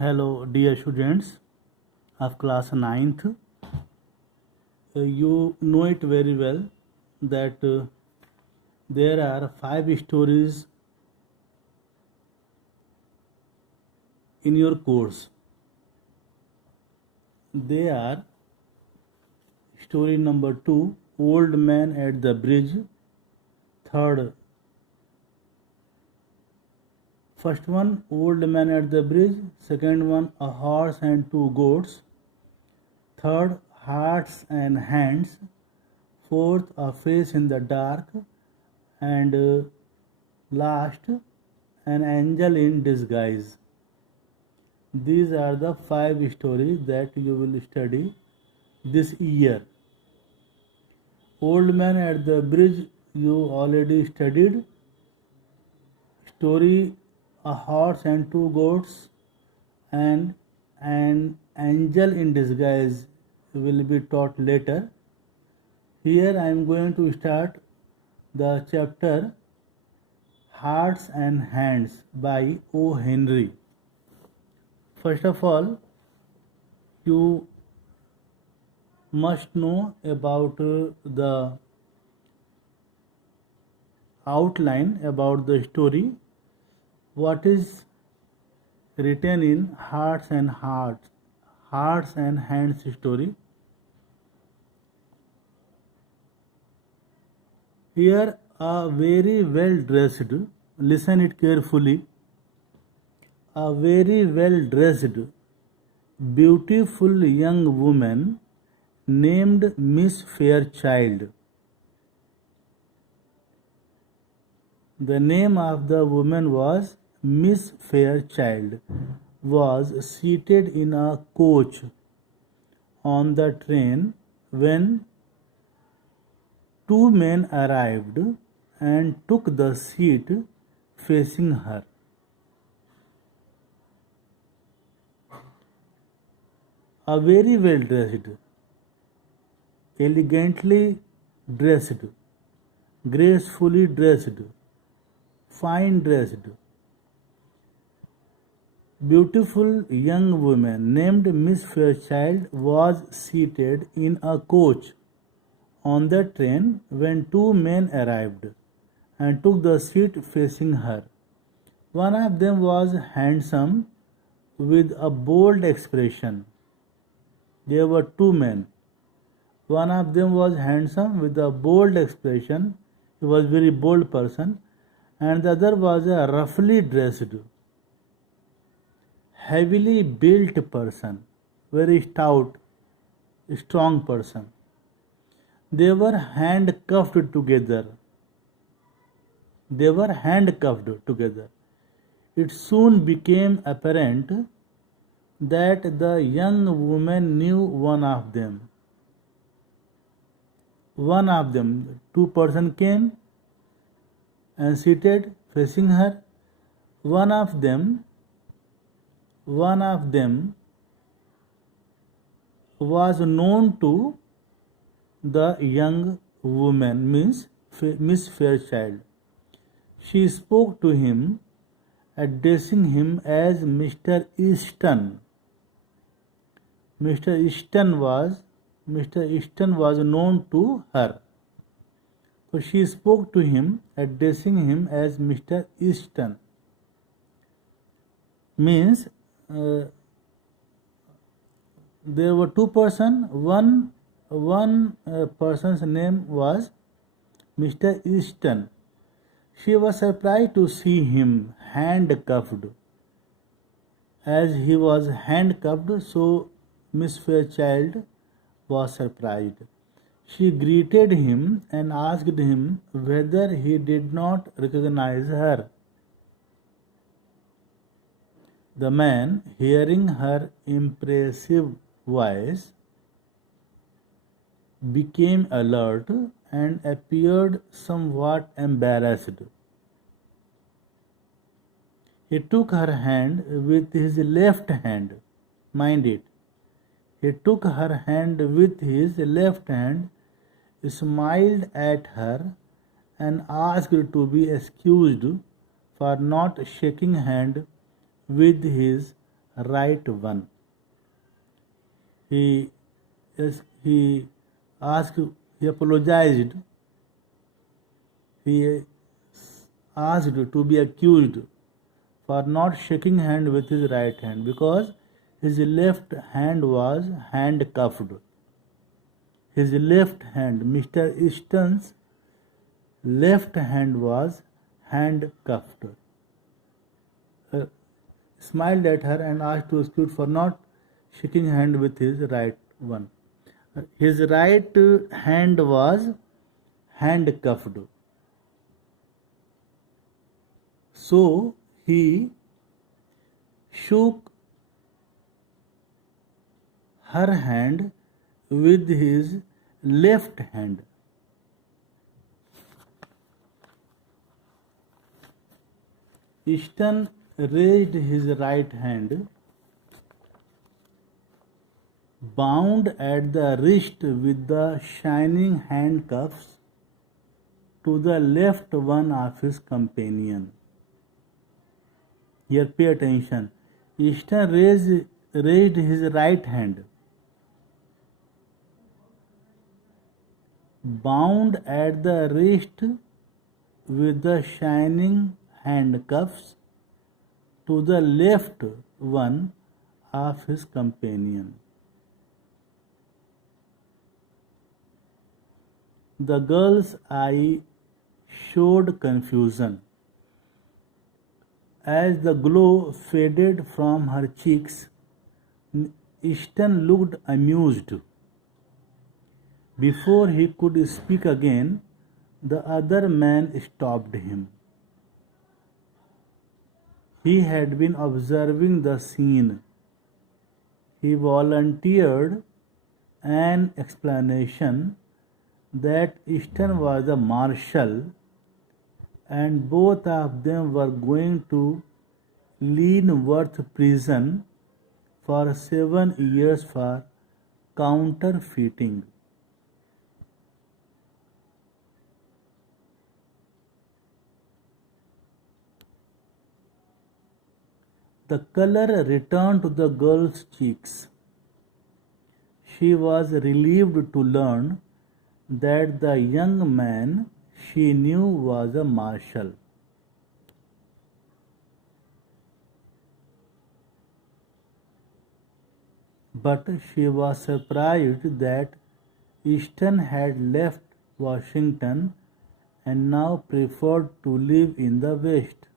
Hello, dear students of class ninth. You know it very well that there are five stories in your course. They are story number 2, Old Man at the Bridge. Third, first one, Old Man at the Bridge. Second one, A Horse and Two Goats. Third, Hearts and Hands. Fourth, A Face in the Dark. And last, An Angel in Disguise. These are the five stories that you will study this year. Old Man at the Bridge you already studied. Story A Horse and Two Goats and An Angel in Disguise will be taught later. Here I am going to start the chapter Hearts and Hands by O. Henry. First of all, you must know about the outline about the story. What is written in Hearts and Hands story. Here a very well dressed, listen it carefully, a very well dressed, beautiful young woman named Miss Fairchild. The name of the woman was Miss Fairchild, was seated in a coach on the train when two men arrived and took the seat facing her. A very well dressed, elegantly dressed, gracefully dressed, fine dressed, beautiful young woman named Miss Fairchild was seated in a coach on the train when two men arrived and took the seat facing her. One of them was handsome with a bold expression. There were two men. One of them was handsome with a bold expression. He was a very bold person. And the other was a roughly dressed, heavily built person, very stout, strong person. They were handcuffed together. It soon became apparent that the young woman knew one of them. Two persons came and seated facing her. One of them was known to the young woman, Miss Fairchild. She spoke to him, addressing him as Mr. Easton. Mr. Easton was known to her. So she spoke to him, addressing him as Mr. Easton. Means there were two persons. One person's name was Mr. Easton. She was surprised to see him handcuffed. As he was handcuffed, so Miss Fairchild was surprised. She greeted him and asked him whether he did not recognize her. The man, hearing her impressive voice, became alert and appeared somewhat embarrassed. He took her hand with his left hand. Mind it. He took her hand with his left hand, smiled at her, and asked to be excused for not shaking hand with his right one. He, yes, he asked, he apologized, he asked to be accused for not shaking hand with his right hand because his left hand was handcuffed. His left hand, Mr. Easton's left hand was handcuffed. Uh, Smiled at her and asked to excuse for not shaking hand with his right one. His right hand was handcuffed. So he shook her hand with his left hand. Easton raised his right hand, bound at the wrist with the shining handcuffs, to the left one of his companion. Here, pay attention. Easton raised his right hand, bound at the wrist with the shining handcuffs, to the left one of his companion. The girl's eye showed confusion. As the glow faded from her cheeks, Easton looked amused. Before he could speak again, the other man stopped him. He had been observing the scene. He volunteered an explanation that Easton was a marshal and both of them were going to Leavenworth prison for 7 years for counterfeiting. The color returned to the girl's cheeks. She was relieved to learn that the young man she knew was a marshal. But she was surprised that Easton had left Washington and now preferred to live in the West.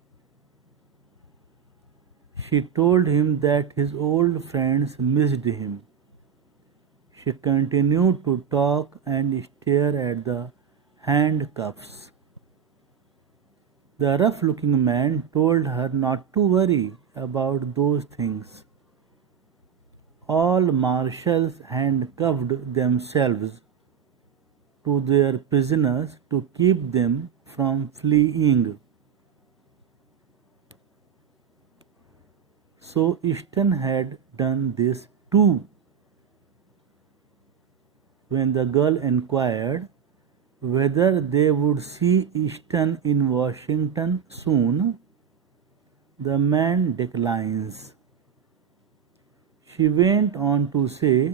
She told him that his old friends missed him. She continued to talk and stare at the handcuffs. The rough-looking man told her not to worry about those things. All marshals handcuffed themselves to their prisoners to keep them from fleeing. So Easton had done this too. When the girl inquired whether they would see Easton in Washington soon, the man declines. She went on to say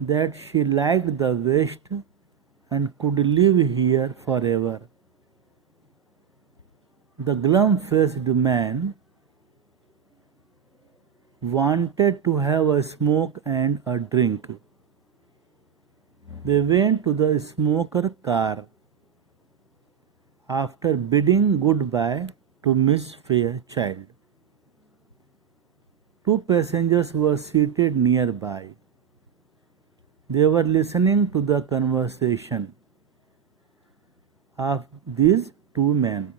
that she liked the West and could live here forever. The glum-faced man wanted to have a smoke and a drink. They went to the smoker car. After bidding goodbye to Miss Fairchild, 2 passengers were seated nearby. They were listening to the conversation of these 2 men.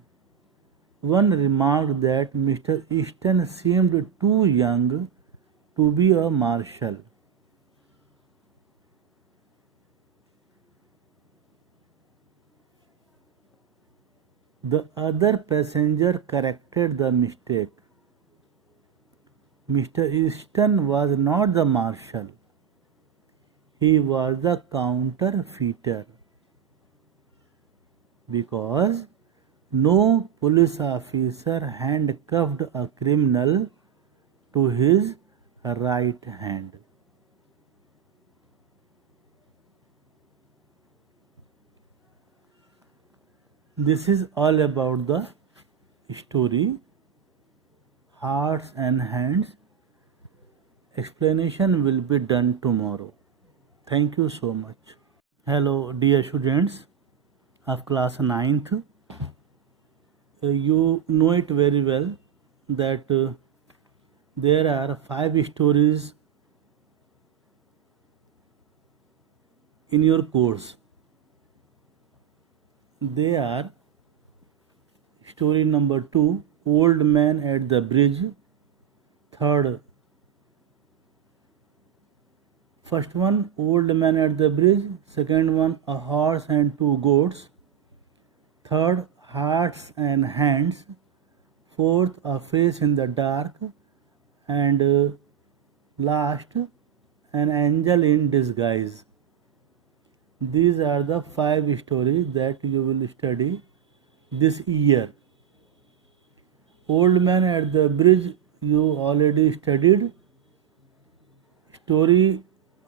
One remarked that Mr. Easton seemed too young to be a marshal. The other passenger corrected the mistake. Mr. Easton was not the marshal. He was the counterfeiter. Because no police officer handcuffed a criminal to his right hand. This is all about the story Hearts and Hands. Explanation will be done tomorrow. Thank you so much. Hello, dear students of class 9th. You know it very well that there are 5 stories in your course. They are story number 2, Old Man at the Bridge. First one, Old Man at the Bridge. Second one, A Horse and Two Goats. Third, Hearts and Hands. Fourth, A Face in the Dark. And last, An Angel in Disguise. These are the 5 stories that you will study this year. Old Man at the Bridge you already studied. Story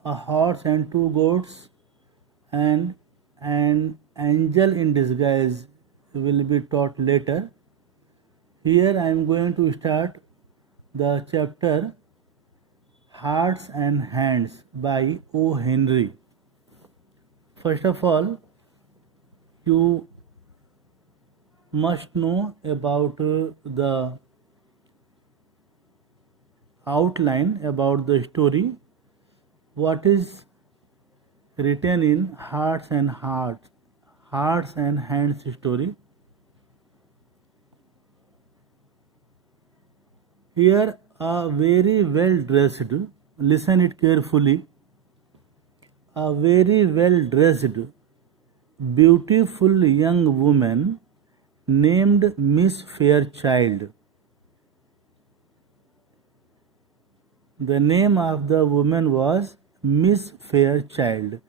A Horse and Two Goats and An Angel in Disguise will be taught later. Here I am going to start the chapter Hearts and Hands by O. Henry. First of all, you must know about the outline about the story. What is written in Hearts and Hands story. Here a very well dressed, listen it carefully, a very well dressed, beautiful young woman named Miss Fairchild. The name of the woman was Miss Fairchild,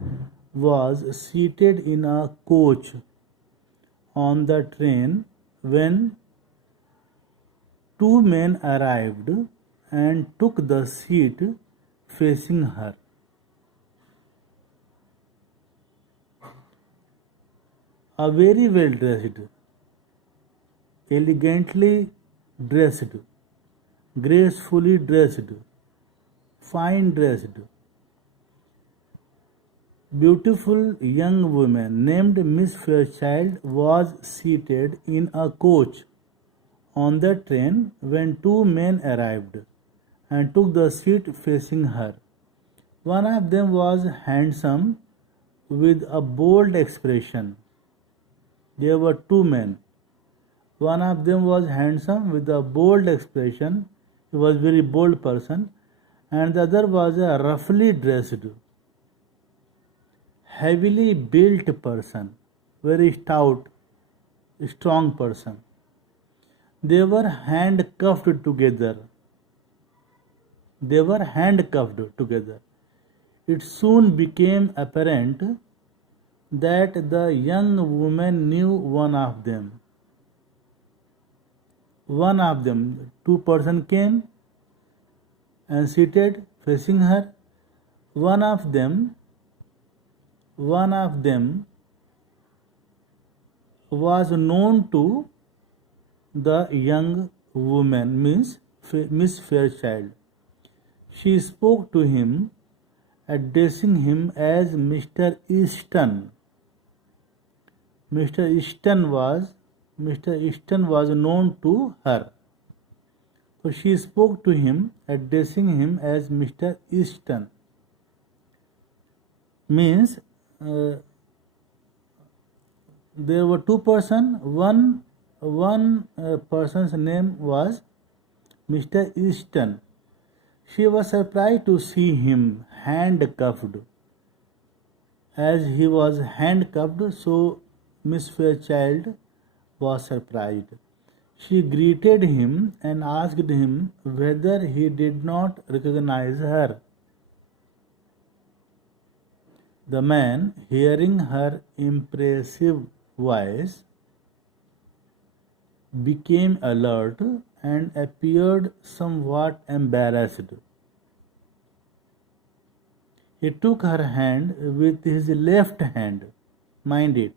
was seated in a coach on the train when 2 men arrived and took the seat facing her. A very well dressed, elegantly dressed, gracefully dressed, fine dressed, beautiful young woman named Miss Fairchild was seated in a coach on the train when 2 men arrived and took the seat facing her. One of them was handsome with a bold expression. There were 2 men. One of them was handsome with a bold expression. He was a very bold person. And the other was a roughly dressed, heavily built person, very stout, strong person. They were handcuffed together. It soon became apparent that the young woman knew one of them. 2 persons came and seated facing her. One of them was known to the young woman, Miss Fairchild. She spoke to him, addressing him as Mr. Easton. Mr. Easton was known to her. So she spoke to him, addressing him as Mr. Easton. Means there were 2 persons. One person's name was Mr. Easton. She was surprised to see him handcuffed. As he was handcuffed, so Miss Fairchild was surprised. She greeted him and asked him whether he did not recognize her. The man, hearing her impressive voice, became alert and appeared somewhat embarrassed. He took her hand with his left hand. Mind it.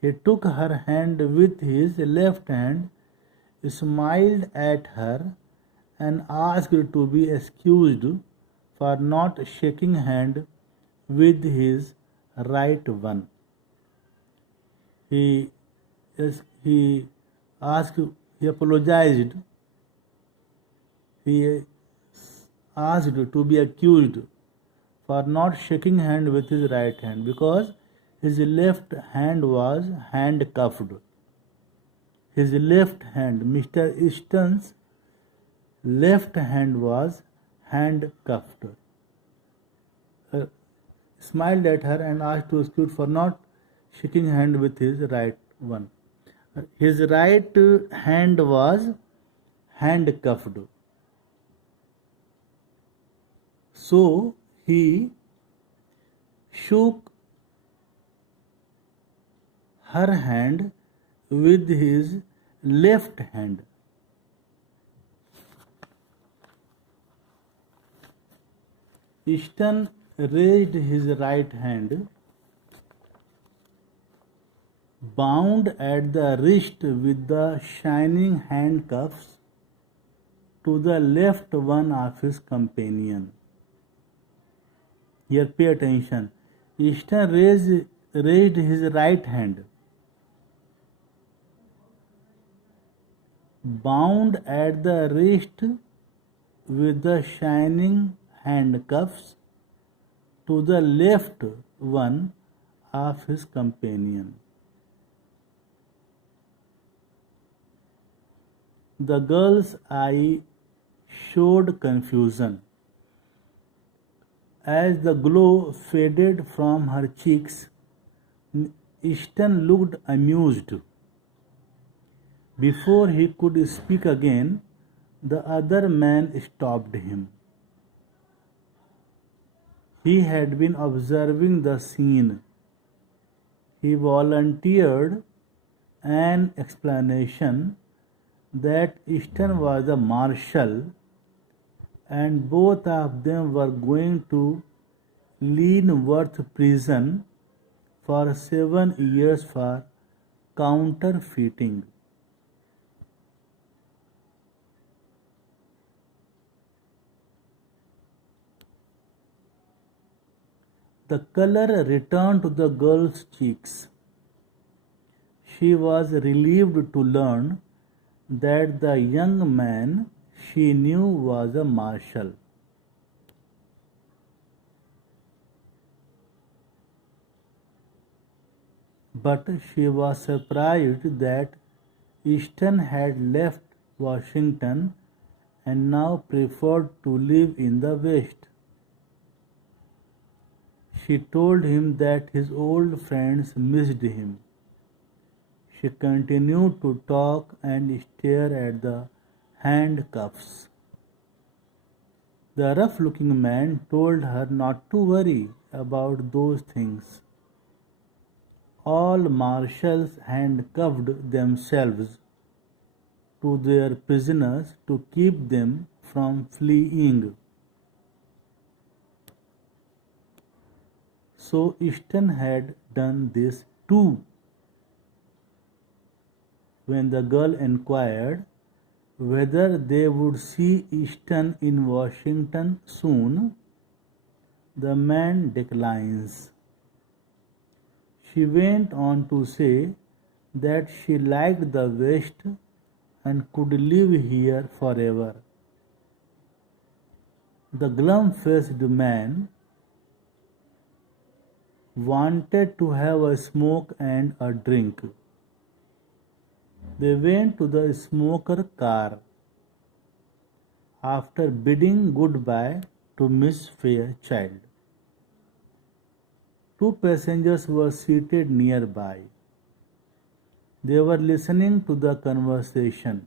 He took her hand with his left hand, smiled at her, and asked to be excused for not shaking hand with his right one. He, he asked, he apologized, he asked to be accused for not shaking hand with his right hand because his left hand was handcuffed. His left hand, Mr. Easton's left hand was handcuffed. Smiled at her and asked to excuse for not shaking hand with his right one. His right hand was handcuffed. So he shook her hand with his left hand. Easton raised his right hand, bound at the wrist with the shining handcuffs, to the left one of his companion. Here pay attention. Easton raised his right hand, bound at the wrist with the shining handcuffs, to the left one of his companion. The girl's eye showed confusion. As the glow faded from her cheeks, Easton looked amused. Before he could speak again, the other man stopped him. He had been observing the scene. He volunteered an explanation that Easton was a marshal and both of them were going to Leavenworth prison for 7 years for counterfeiting. The color returned to the girl's cheeks. She was relieved to learn that the young man she knew was a marshal. But she was surprised that Easton had left Washington and now preferred to live in the West. She told him that his old friends missed him. She continued to talk and stare at the handcuffs. The rough-looking man told her not to worry about those things. All marshals handcuffed themselves to their prisoners to keep them from fleeing. So Easton had done this too. When the girl inquired whether they would see Easton in Washington soon, the man declines. She went on to say that she liked the West and could live here forever. The glum-faced man wanted to have a smoke and a drink. They went to the smoker car. After bidding goodbye to Miss Fairchild, 2 passengers were seated nearby. They were listening to the conversation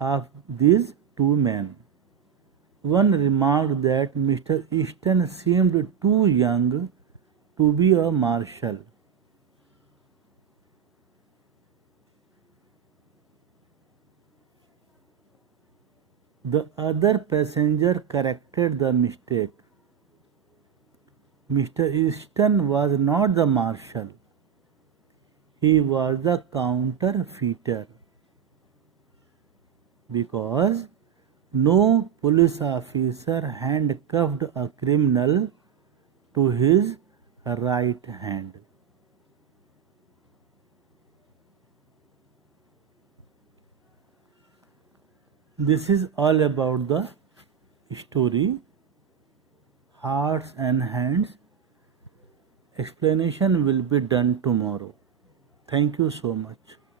of these 2 men. One remarked that Mr. Easton seemed too young to be a marshal. The other passenger corrected the mistake. Mr. Easton was not the marshal, he was the counterfeiter, because no police officer handcuffed a criminal to his right hand. This is all about the story Hearts and Hands. Explanation will be done tomorrow. Thank you so much.